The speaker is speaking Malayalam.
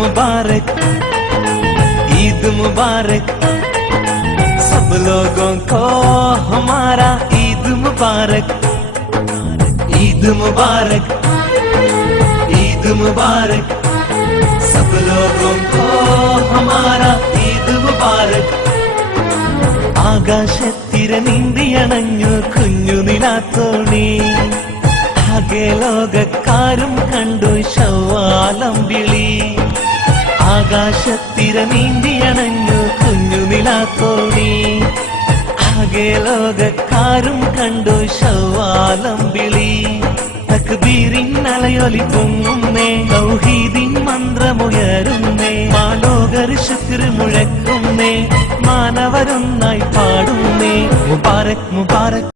मुबारक, ईद मुबारक, सब लोगों को हमारा ईद मुबारक, ईद मुबारक, ईद मुबारक, सब लोगों को हमारा ईद मुबारक। ആകാശത്തിര നീന്തിയണഞ്ഞു കുഞ്ഞു നിലാത്തോണി, ആകെ ലോകക്കാരും കണ്ടു ശവ്വാലമ്പിളി. ആകാശത്തിര നീന്തിയണഞ്ഞു കുഞ്ഞു നിലാത്തോണി, ആകെ ലോകക്കാരും കണ്ടു ശവ്വാലമ്പിളി. തക്ബീറിൻ അലയൊലി പൊങ്ങുന്നേ, തൗഹീദിൻ മന്ത്രമുയരുന്നേ, മാലോകർ ശുക്ർ മുഴക്കുന്നേ, മാനവരൊന്നായി പാടുന്നേ. മുബാരക് മുബാരക്.